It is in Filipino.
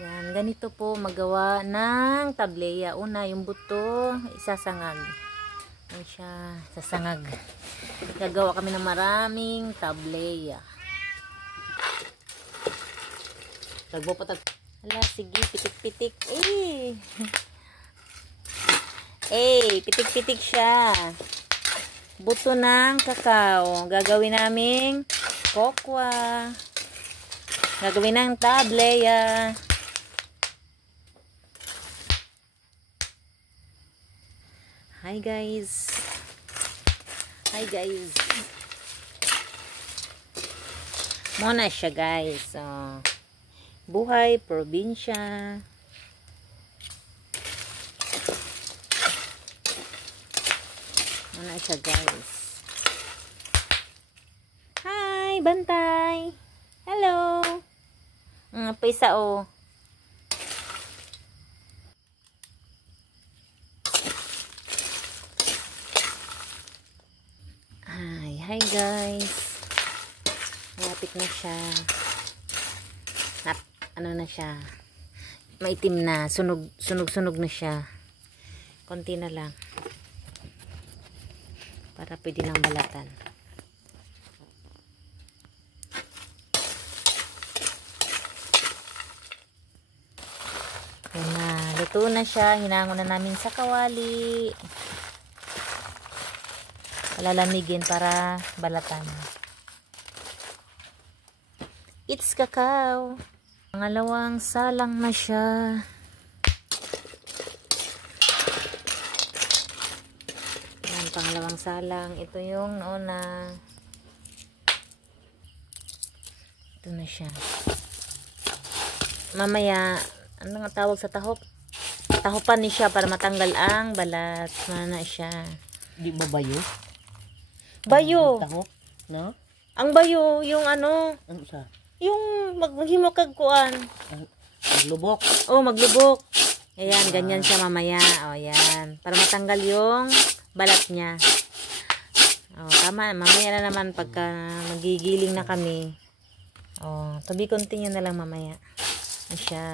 Yan, ganito po magawa ng tableya. Una, yung buto, isasangag. Yan siya, sasangag. Gagawa kami ng maraming tableya. Tagbopatag. Hala, sige, pitik-pitik. Pitik-pitik siya. Buto ng kakao. Gagawin naming kokwa. Gagawin ng tableya. Hi guys. Hi guys. Muna siya guys. Buhay probinsya. Muna siya guys. Hi bantay. Hello. Paisa o. Hi guys. Malapit na siya. Ano na siya. Maitim na. Sunog na siya. Konti na lang. Para pwede nang balatan. Yan na. Luto na siya. Hinangon na namin sa kawali. Lalamigin para balatan. It's cacao. Pangalawang salang na siya. Yan, pangalawang salang. Ito yung una. Ito na siya. Mamaya, ano nga tawag sa tahop? Tahopan ni siya para matanggal ang balat. Mana siya. Di ba bayo? Bayo. Tahop, no? Ang bayo, yung ano? Ano sa? Yung maghimokag kuan. Maglubok. Oh, maglubok. Ayan, ganyan siya mamaya. Oh, ayan. Para matanggal yung balat niya. Oh, tama. Mamaya na naman pagka magigiling na kami. Oh, to be continue na lang mamaya. Ayan siya.